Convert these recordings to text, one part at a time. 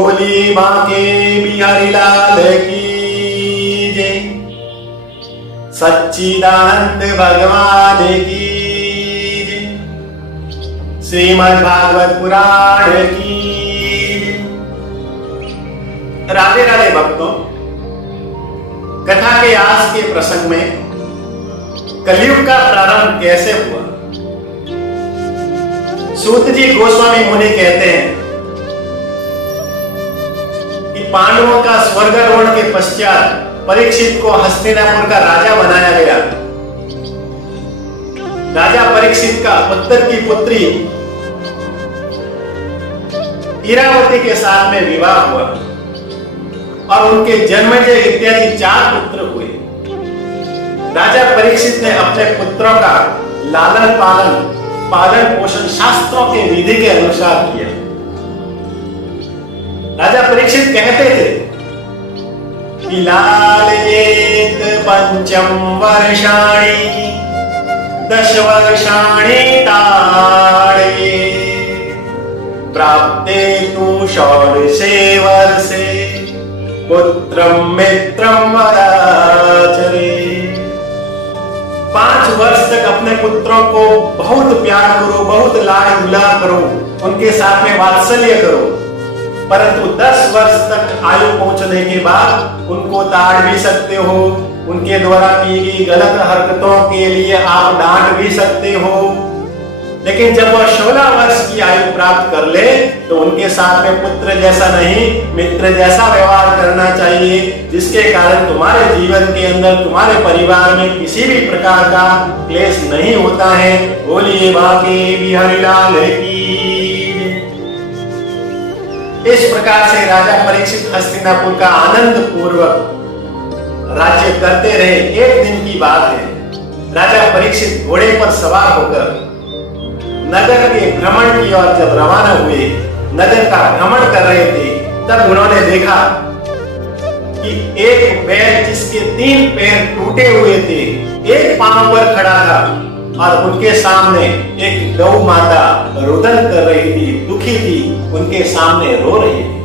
बोली बांके बिहारी लाल की जय, सच्चिदानंद भगवान की जय, श्रीमद् भागवत पुराण की जय। राधे राधे भक्तों, कथा के आज के प्रसंग में कलयुग का प्रारंभ कैसे हुआ। सूत जी गोस्वामी मुनि कहते हैं कि पांडवों का स्वर्गारोहण के पश्चात परीक्षित को हस्तिनापुर का राजा बनाया गया। राजा परीक्षित का उत्तर की पुत्री इरावती के साथ में विवाह हुआ और उनके जन्मेजय इत्यादि 4 पुत्र हुए। राजा परीक्षित ने अपने पुत्रों का लालन पालन पोषण शास्त्रों के विधि के अनुसार किया। राजा परीक्षित कहते थे कि लालयेत पंचम वर्षाणि 10 वर्षाणि ताड़ये, प्राप्ते तु षोडशे वर्षे पुत्रं मित्रं वराचरे। 5 वर्ष तक अपने पुत्रों को बहुत प्यार करो, बहुत लाड दुलार करो, उनके साथ में वात्सल्य करो, परंतु 10 वर्ष तक आयु पहुंचने के बाद उनको ताड़ भी सकते हो, उनके द्वारा की गई गलत हरकतों के लिए आप डांट भी सकते हो। लेकिन जब वह 16 वर्ष की आयु प्राप्त कर ले तो उनके साथ में पुत्र जैसा नहीं मित्र जैसा व्यवहार करना चाहिए, जिसके कारण तुम्हारे जीवन के अंदर तुम्हारे परिवार में किसी भी प्रकार का क्लेश नहीं होता है। बोलिए बांके बिहारी लाल की। इस प्रकार से राजा परीक्षित हस्तिनापुर का आनंद पूर्वक राज्य करते रहे। एक दिन की बात है, राजा परीक्षित घोड़े पर सवार होकर नगर के भ्रमण की ओर जब रवाना हुए, नगर का भ्रमण कर रहे थे, तब उन्होंने देखा कि एक बैल जिसके 3 पैर टूटे हुए थे, एक पांव पर खड़ा था और उनके सामने एक गौ माता रुदन कर रही थी, दुखी थी, उनके सामने रो रही थी।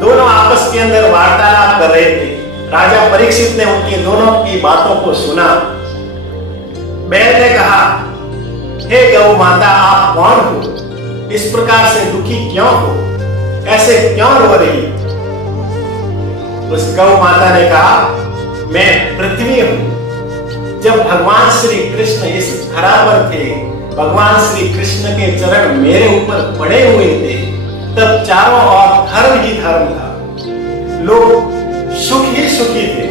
दोनों आपस के अंदर वार्तालाप कर रहे थे। राजा परीक्षित ने उनके दोनों की बातों को सुना। बैल ने कहा, हे गौ माता, आप कौन हो? इस प्रकार से दुखी क्यों हो? ऐसे क्यों रो रही? उस गौ माता ने कहा, मैं पृथ्वी हूं। जब भगवान श्री कृष्ण इस धरा पर थे, भगवान श्री कृष्ण के चरण मेरे ऊपर पड़े हुए थे, तब चारों ओर धर्म ही धर्म था, लोग सुख ही सुखी थे।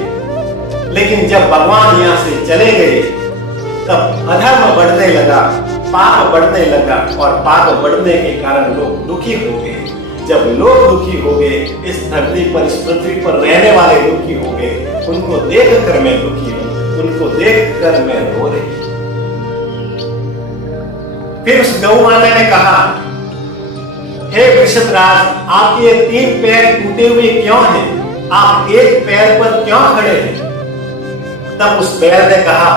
लेकिन जब भगवान यहां से चले गए तब अधर्म बढ़ने लगा, पाप बढ़ने लगा और पाप बढ़ने के कारण लोग दुखी हो गए। जब लोग दुखी हो गए, इस धरती पर इस पृथ्वी पर रहने वाले दुखी हो गए। उनको देखकर मैं दुखी हूं, उनको देखकर मैं रो रही। फिर उस गौ माता ने कहा, हे वृषभराज, आपके 3 पैर टूटे हुए क्यों हैं? आप एक पैर पर क्यों खड़े हैं? तब उस बैल ने कहा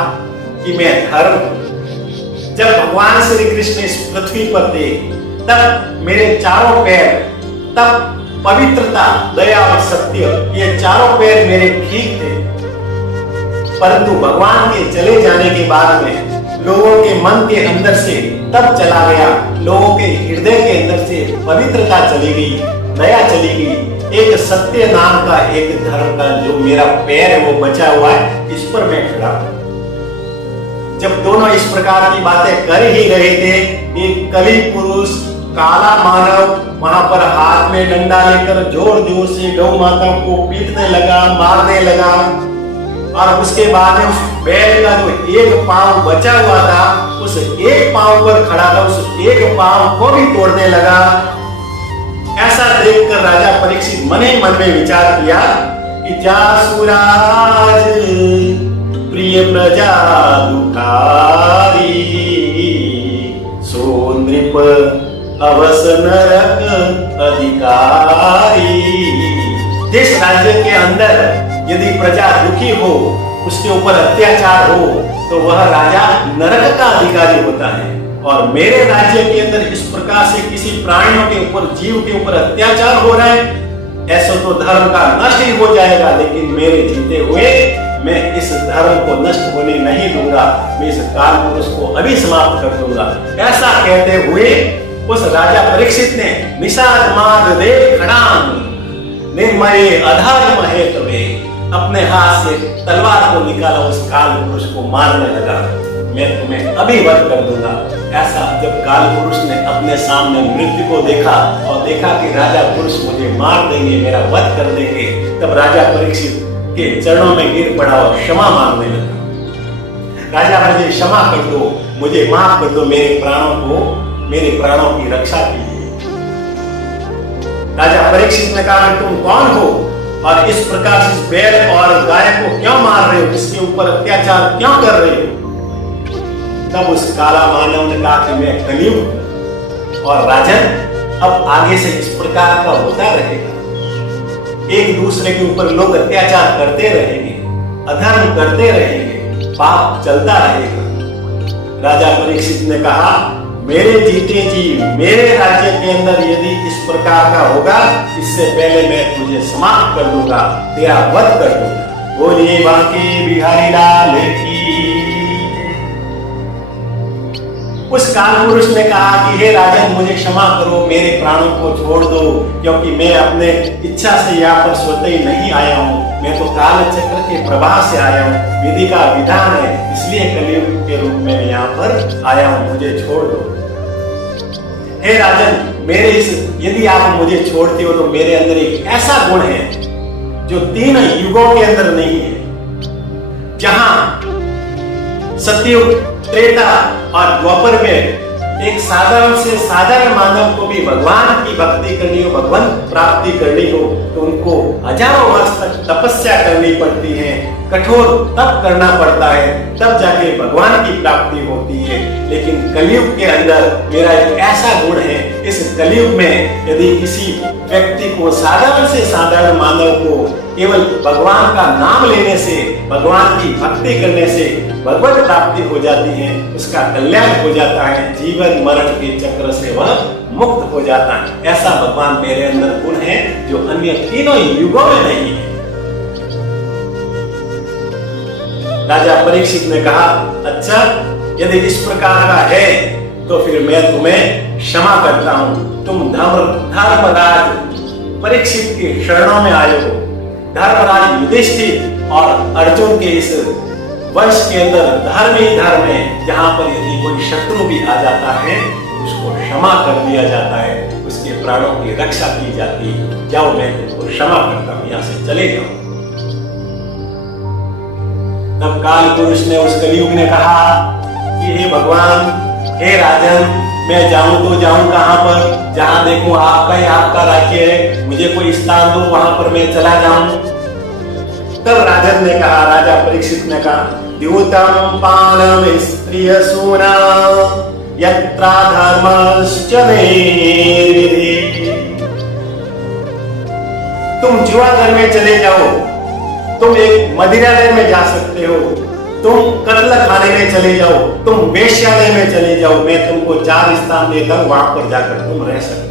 कि मैं धर्म हूं। जब भगवान श्री कृष्ण इस पृथ्वी पर थे, तब मेरे चारों पैर, तब पवित्रता, दया और सत्य, ये चारों पैर मेरे ठीक थे। परंतु भगवान के चले जाने के बाद में लोगों के मन के अंदर से तब चला गया, लोगों के हृदय के अंदर से पवित्रता चली गई, दया चली गई। एक सत्य नाम का, एक धर्म का जो मेरा पैर है वो बचा हुआ है, इस पर मैं खड़ा हूं। जब दोनों इस प्रकार की बातें कर ही रहे थे, एक कली पुरुष काला मानव वहां पर हाथ में डंडा लेकर जोर जोर से गौ माता को पीटने लगा, मारने लगा। और उसके बाद में उस बैल का जो एक पांव बचा हुआ था, उस एक पांव पर खड़ा था, उस एक पांव को भी तोड़ने लगा। ऐसा देखकर राजा परीक्षित मन ही मन में विचार किया कि जासुराज प्रिय प्रजा दुखारी, सो नृप अवस नरक अधिकारी। जिस राज्य के अंदर यदि प्रजा दुखी हो, उसके ऊपर अत्याचार हो, तो वह राजा नरक का अधिकारी होता है। और मेरे राज्य के अंदर इस प्रकार से किसी प्राणियों के ऊपर, जीव के ऊपर अत्याचार हो रहा है, ऐसा तो धर्म का नष्ट ही हो जाएगा, लेकिन मेरे जीते हुए मैं इस धर्म को नष्ट होने नहीं दूंगा, मैं इस काल पुरुष को अभी समाप्त कर दूंगा। ऐसा कहते हुए उस राजा परीक्षित ने निषाद माद दे खड़ाम निर्मये अधर्म हेतवे, अपने हाथ से तलवार को निकाला, उस काल पुरुष को मारने लगा, मैं तुम्हें अभी वध कर दूंगा। ऐसा जब काल पुरुष ने अपने सामने मृत्यु को देखा और देखा कि राजा पुरुष मुझे मार देंगे, मेरा वध कर देंगे, तब राजा परीक्षित के चरणों में गिर पड़ा और क्षमा मांगने लगा। राजा मुझे क्षमा कर दो, मुझे माफ कर दो, मेरे प्राणों की रक्षा कीजिए। राजा परीक्षित ने कहा, तुम कौन हो और इस प्रकार से इस बैल और गाय को क्यों मार रहे हो, इसके ऊपर अत्याचार क्यों कर रहे हो? तब उस काला मानव ने कहा कि मैं कलयुग और राजन अब आगे से इस प्रकार का होता रहेगा, एक दूसरे के ऊपर लोग अत्याचार करते रहेंगे, अधर्म करते रहेंगे, पाप चलता रहेगा। राजा परीक्षित ने कहा, मेरे जीते जी मेरे राज्य के अंदर यदि इस प्रकार का होगा, इससे पहले मैं तुझे समाप्त कर दूंगा, तेरा वध कर दूंगा। बोलिए बांके बिहारी लाल की। उस काल पुरुष ने कहा कि हे राजन, मुझे क्षमा करो, मेरे प्राणों को छोड़ दो, क्योंकि मैं अपने इच्छा से यहाँ पर स्वतः ही नहीं आया हूँ, मैं तो काल चक्र के प्रभाव से आया हूँ, विधि का विधान है, इसलिए कलयुग के रूप में मैं यहाँ पर आया हूँ, मुझे छोड़ दो। हे राजन, यदि आप मुझे छोड़ते हो तो मेरे अंदर एक ऐसा गुण है जो 3 युगों के अंदर नहीं है। जहां सतयुग, त्रेता और द्वापर में एक साधारण से साधारण मानव को भी भगवान की भक्ति करनी हो, भगवान प्राप्ति करनी हो, तो उनको हजारों वर्ष तक तपस्या करनी पड़ती है, कठोर तप करना पड़ता है, तब जाके भगवान की प्राप्ति होती है। लेकिन कलयुग के अंदर मेरा एक ऐसा गुण है, इस कलयुग में यदि किसी व्यक्ति को, साधारण से साधारण मानव को केवल भगवान का नाम लेने से, भगवान की भक्ति करने से भगवत प्राप्ति हो जाती है, उसका कल्याण हो जाता है, जीवन मरण के चक्र से वह मुक्त हो जाता है। ऐसा भगवान मेरे अंदर गुण है जो अन्य 3 युगों में नहीं है। राजा परीक्षित ने कहा, अच्छा यदि इस प्रकार का है तो फिर मैं तुम्हें क्षमा करता हूं। तुम धर्मराज परीक्षित के शरणों में आए हो। धर्मराज युधिष्ठिर और अर्जुन के इस वंश के अंदर धर्म ही धर्म है, जहां पर यदि कोई शत्रु भी आ जाता है उसको क्षमा कर दिया जाता है, उसके प्राणों की रक्षा की जाती है। जाओ, मैं तुमको क्षमा करता हूं, यहां से चले जाओ। तब काल पुरुष ने, उस कलयुग ने कहा कि हे भगवान, हे राजन, मैं जाऊं तो जाऊं कहां पर? जहां देखूं आपका ही आपका राज्य है, मुझे कोई स्थान दो, वहां पर मैं चला जाऊं। तब राजन ने कहा, राजा परीक्षित ने कहा, द्यूतम पानम स्त्रिय सूना यत्रा धर्मश्च मेरिधि। तुम जुआघर में चले जाओ, तुम एक मदिरालय में जा सकते हो, तुम कत्ल खाने में चले जाओ, तुम वेश्यालय में चले जाओ, मैं तुमको 4 स्थान देता हूं, वहां पर जाकर तुम रह सकते हो।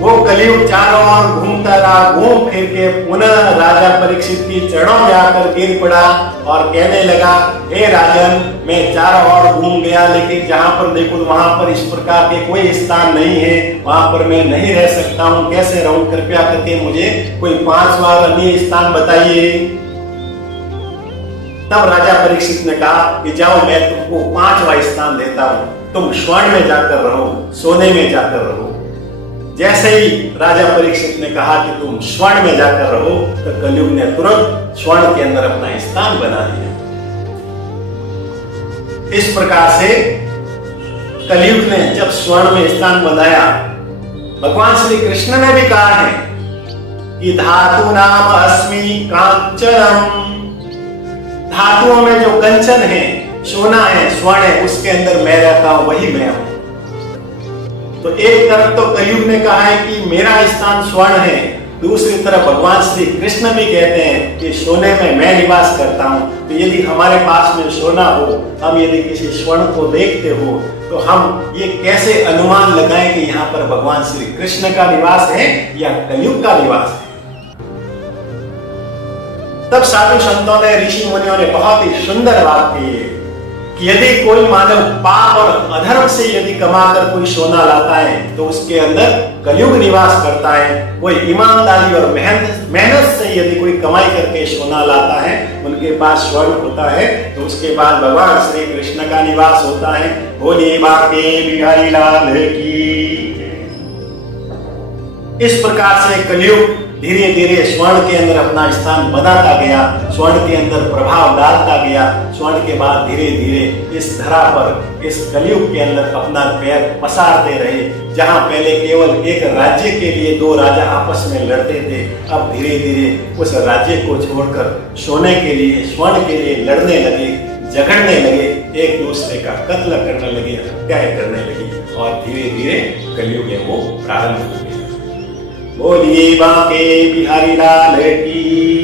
वो कलयुग चारों ओर घूमता रहा, घूम फिर के पुनः राजा परीक्षित की चरणों में आकर गिर पड़ा और कहने लगा, हे राजन, मैं चारों ओर घूम गया, लेकिन जहां पर देखो वहां पर इस प्रकार के कोई स्थान नहीं है, वहां पर मैं नहीं रह सकता हूं, कैसे रहूं? कृपया करके मुझे कोई 5 बार अन्य स्थान बताइए। तब राजा परीक्षित ने कहा कि जाओ, मैं तुमको 5वां स्थान देता हूं, तुम स्वर्ण में जाकर रहो, सोने में जाकर रहो। जैसे ही राजा परीक्षित ने कहा कि तुम स्वर्ण में जाकर रहो, तो कलयुग ने तुरंत स्वर्ण के अंदर अपना स्थान बना लिया। इस प्रकार से कलयुग ने जब स्वर्ण में स्थान बनाया, भगवान श्री कृष्ण ने भी कहा है कि धातु नाम अस्मि कांचनम। धातुओं में जो कंचन है, सोना है, स्वर्ण है, उसके अंदर मैं रहता हूं, वही मैं हूं। तो एक तरफ तो कलयुग ने कहा है कि मेरा स्थान स्वर्ण है, दूसरी तरफ भगवान श्री कृष्ण भी कहते हैं कि सोने में मैं निवास करता हूँ। तो यदि हमारे पास में सोना हो, हम यदि किसी स्वर्ण को देखते हो, तो हम ये कैसे अनुमान लगाएं कि यहाँ पर भगवान श्री कृष्ण का निवास है या कलयुग का निवास है। तब साधु संतों ने, ऋषि मुनियों ने बहुत ही सुंदर बात कही है कि यदि कोई मानव पाप और अधर्म से यदि कमाकर कोई सोना लाता है तो उसके अंदर कलयुग निवास करता है। कोई ईमानदारी और मेहनत से यदि कोई कमाई करके सोना लाता है, उनके पास स्वर्ण होता है, तो उसके बाद भगवान श्री कृष्ण का निवास होता है। बोलिए बाके बिहारी लाल की। इस प्रकार से कलयुग धीरे धीरे स्वर्ण के अंदर अपना स्थान बनाता गया, स्वर्ण के अंदर प्रभाव डालता गया। स्वर्ण के बाद धीरे धीरे इस धरा पर, इस कलयुग के अंदर अपना पैर पसारते रहे। जहां पहले केवल एक राज्य के लिए दो राजा आपस में लड़ते थे, अब धीरे धीरे उस राज्य को छोड़कर सोने के लिए, स्वर्ण के लिए लड़ने लगे, झगड़ने लगे, एक दूसरे का कत्ल करने लगे, हत्याएं करने लगी और धीरे धीरे कलयुग है वो प्रारंभ हो गया। बोलिए बाके बिहारी लाल की।